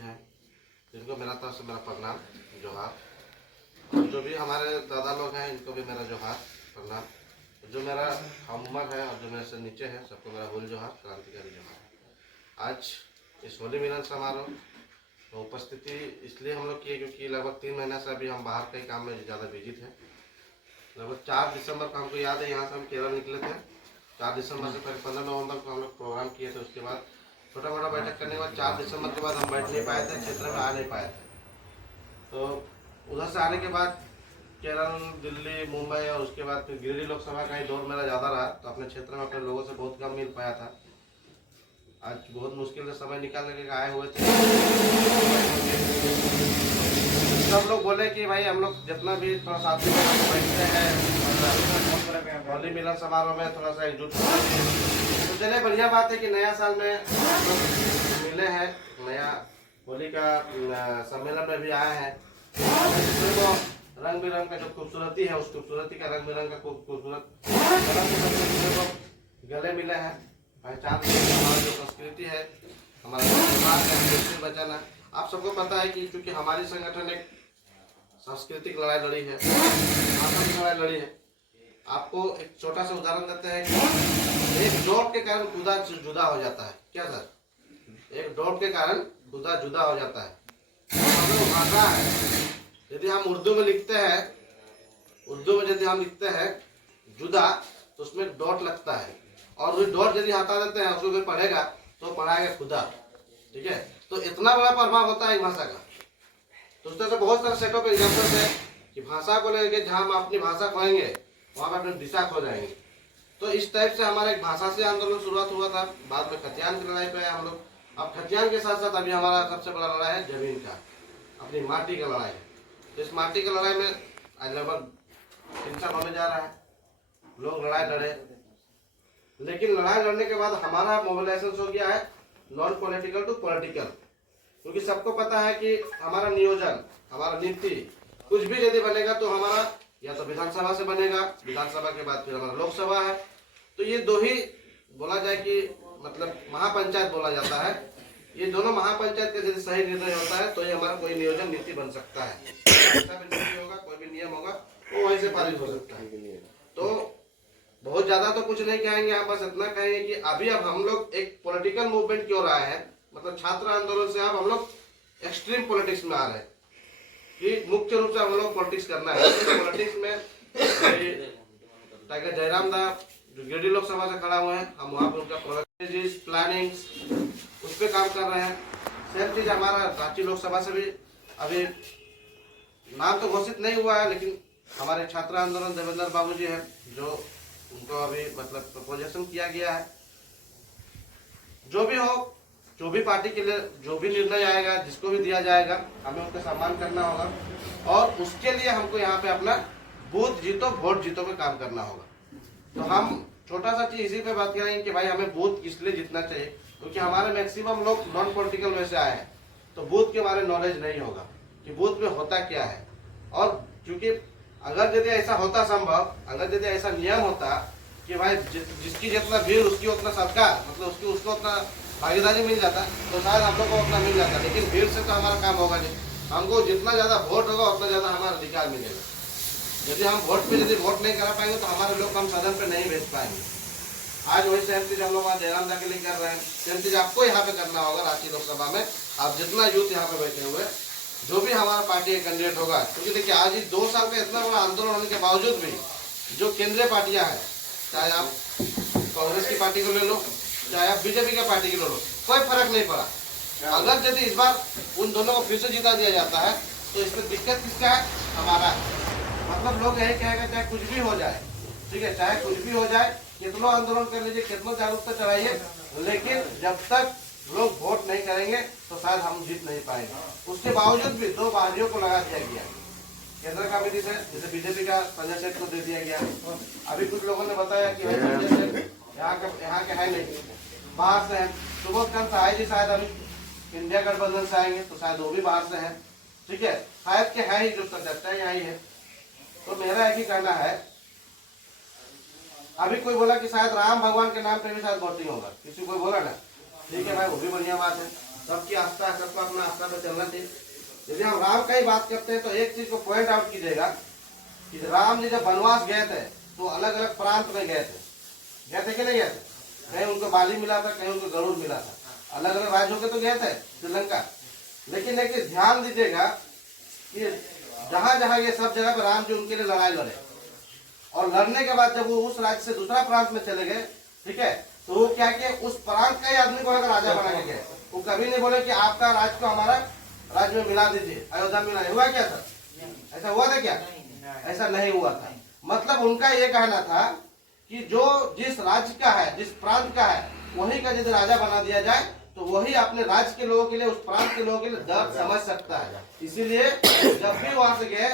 है जिनको मेरा तरफ से मेरा प्रणाम जोहार। और जो भी हमारे दादा लोग हैं इनको भी मेरा जोहार प्रणाम। जो मेरा हम उम्र है और जो मेरे से नीचे है सबको मेरा होली जोहार, क्रांतिकारी जोहार। आज इस होली मिलन समारोह तो उपस्थिति इसलिए हम लोग किए क्योंकि लगभग 3 महीने से अभी हम बाहर के काम में ज़्यादा बिजी थे। लगभग 4 दिसंबर को हमको याद है यहाँ से हम केरल निकले थे। 4 दिसंबर से पहले 15 नवंबर को हम लोग प्रोग्राम किए थे। उसके बाद छोटा मोटा बैठक करने के बाद 4 दिसंबर के बाद हम बैठ नहीं पाए थे, क्षेत्र में आ नहीं पाए थे। तो उधर से आने के बाद केरल, दिल्ली, मुंबई और उसके बाद फिर गिरिडीह लोकसभा का ही दौर मेरा ज़्यादा रहा। तो अपने क्षेत्र में अपने लोगों से बहुत कम मिल पाया था। आज बहुत मुश्किल से समय निकाल करके आए हुए थे। सब लोग बोले कि भाई हम लोग जितना भी थोड़ा साथ में बैठते हैं होली मिलन समारोह में थोड़ा सा एकजुट तो चले बढ़िया बात है कि नया साल में मिले हैं, नया होली का सम्मेलन में भी आए हैं। तो रंग बिरंग का जो खूबसूरती है उस खूबसूरती का रंग बिरंग का खूबसूरत गले मिले हैं। पहचान हमारी जो संस्कृति है, हमारा वचन है। आप सबको पता है कि चूंकि हमारी संगठन एक सांस्कृतिक लड़ाई लड़ी है, भाषा की लड़ाई लड़ी है। आपको एक छोटा सा उदाहरण देते हैं कि एक डॉट के कारण खुदा जुदा हो जाता है। क्या सर? एक डॉट के कारण खुदा जुदा हो जाता है। तो भाषा है, यदि हम उर्दू में लिखते हैं, उर्दू में यदि हम लिखते हैं जुदा तो उसमें डॉट लगता है और वो डॉट यदि हटा देते हैं उसको कोई पढ़ेगा तो पढ़ाएगा खुदा। ठीक है, तो इतना बड़ा प्रभाव होता है भाषा का। तो उस तरह से बहुत सारे सेटों पर एग्जाम्पल है कि भाषा को लेकर जहाँ हम अपनी भाषा खोएंगे वहाँ पर अपनी दिशा खो जाएंगे। तो इस टाइप से हमारा एक भाषा से आंदोलन शुरुआत हुआ था। बाद में खतियान की लड़ाई पे आए हम लोग। अब खतियान के साथ साथ अभी हमारा सबसे बड़ा लड़ाई है जमीन का, अपनी माटी का लड़ाई है। तो इस माटी की लड़ाई में आज लगभग 3 साल होने जा रहा है। लोग लड़ाई लड़े, लेकिन लड़ाई लड़ने के बाद हमारा मोबिलाइजेशन हो गया है नॉन पॉलिटिकल टू पॉलिटिकल। क्योंकि सबको पता है कि हमारा नियोजन, हमारा नीति कुछ भी यदि बनेगा तो हमारा या तो विधानसभा से बनेगा, विधानसभा के बाद फिर हमारा लोकसभा है। तो ये दो ही बोला जाए कि मतलब महापंचायत बोला जाता है। ये दोनों महापंचायत का यदि सही निर्णय होता है तो ये हमारा कोई नियोजन नीति बन सकता है। ऐसा भी नीति होगा, कोई भी नियम होगा वो वहीं से पारित हो सकता है। तो बहुत ज्यादा तो कुछ नहीं कहेंगे, आप बस इतना कहेंगे कि अभी अब हम लोग एक पॉलिटिकल मूवमेंट की ओर आए हैं। मतलब छात्र आंदोलन से अब हम लोग एक्सट्रीम पॉलिटिक्स में आ रहे हैं कि मुख्य रूप से हम लोग पॉलिटिक्स करना है। पॉलिटिक्स में टाइगर जयराम दा जो गिरिडीह लोकसभा से खड़ा हुए हैं, हम वहाँ पर उनका प्लानिंग उस पर काम कर रहे हैं। सेम चीज हमारा रांची लोकसभा से भी अभी नाम तो घोषित नहीं हुआ है, लेकिन हमारे छात्र आंदोलन देवेंद्र बाबू जी हैं जो उनको अभी मतलब प्रपोजेशन किया गया है। जो भी हो, जो भी पार्टी के लिए जो भी निर्णय आएगा, जिसको भी दिया जाएगा, हमें उनका सम्मान करना होगा और उसके लिए हमको यहाँ पे अपना बूथ जीतो वोट जीतो में काम करना होगा। तो हम छोटा सा चीज इसी पे बात करेंगे कि भाई हमें बूथ किस लिए जीतना चाहिए, क्योंकि हमारे मैक्सिमम लोग नॉन पॉलिटिकल वे से आए हैं तो बूथ के बारे में नॉलेज नहीं होगा कि बूथ में होता क्या है। और क्योंकि अगर यदि ऐसा होता संभव, अगर यदि ऐसा नियम होता कि भाई जिसकी जितना भीड़ उसकी उतना सरकार, मतलब उसको उतना भागीदारी मिल जाता तो शायद हम लोग को उतना मिल जाता। लेकिन भीड़ से तो हमारा काम होगा नहीं। हमको जितना ज्यादा वोट होगा उतना ज्यादा हमारा अधिकार मिलेगा। यदि हम वोट पे यदि वोट नहीं करा पाएंगे तो हमारे लोग हम सदन पे नहीं भेज पाएंगे। आज वही सेम चीज हम लोग वहाँ जयराम दा के लिए कर रहे हैं। सेम चीज आपको यहाँ पे करना होगा रांची लोकसभा में। आप जितना यूथ यहाँ पे बैठे हुए, जो भी हमारा पार्टी का कैंडिडेट होगा, क्योंकि देखिए आज ही 2 साल का इतना बड़ा आंदोलन होने के बावजूद भी जो केंद्रीय पार्टियां हैं, चाहे आप कांग्रेस की पार्टी को ले लो, चाहे आप बीजेपी की पार्टी को ले लो, कोई फर्क नहीं पड़ा। अगर यदि इस बार उन दोनों को फिर से जिता दिया जाता है तो इसमें दिक्कत किसका है? हमारा। मतलब लोग यही कहेगा चाहे कुछ भी हो जाए, ठीक है, चाहे कुछ भी हो जाए, कितना आंदोलन कर लीजिए, कितना जागरूकता चढ़ाइए, लेकिन जब तक लोग वोट नहीं करेंगे तो शायद हम जीत नहीं पाएंगे। उसके बावजूद भी 2 बाजियों को लगा दिया गया केंद्र कमेटी से, जैसे बीजेपी का संजय सेठ को दे दिया गया। अभी कुछ लोगों ने बताया कि संजय सेठ यहाँ के है नहीं, बाहर से है। सुबोध खान सहाय जी शायद अभी इंडिया गठबंधन से आएंगे तो शायद वो भी बाहर से है। ठीक है, शायद के है ही जो चर्चा यहाँ ही है। तो मेरा एक ही कहना है, अभी कोई बोला कि शायद राम भगवान के नाम पे भी शायद वोटिंग होगा, किसी को बोला ना, ठीक है भाई, वो भी बढ़िया बात है। सबकी आस्था है, सबको अपना आस्था पर चलना चाहिए। यदि हम राम का ही बात करते हैं तो एक चीज को पॉइंट आउट कीजिएगा कि राम जी जब वनवास गए थे तो अलग अलग प्रांत में गए थे कि नहीं गए थे? कहीं उनको बाली मिला था, कहीं उनको गरुड़ मिला था, अलग अलग राज्यों के तो गए थे श्रीलंका। लेकिन एक ध्यान दीजिएगा कि जहां जहां ये सब जगह पर राम जी उनके लिए लड़ाई लड़े, और लड़ने के बाद जब वो उस राज्य से दूसरा प्रांत में चले गए, ठीक है, तो वो क्या किया, उस प्रांत का ही आदमी को अगर राजा बना के गए। वो कभी नहीं बोले कि आपका राज्य को हमारा राज्य में मिला दीजिए, अयोध्या में मिला। हुआ क्या था? ऐसा हुआ था क्या? ऐसा नहीं हुआ था। मतलब उनका ये कहना था कि जो जिस राज्य का है, जिस प्रांत का है, वही का यदि राजा बना दिया जाए तो वही अपने राज्य के लोगों के लिए, उस प्रांत के लोगों के लिए दर्द समझ सकता है। इसीलिए जब भी वहां से गए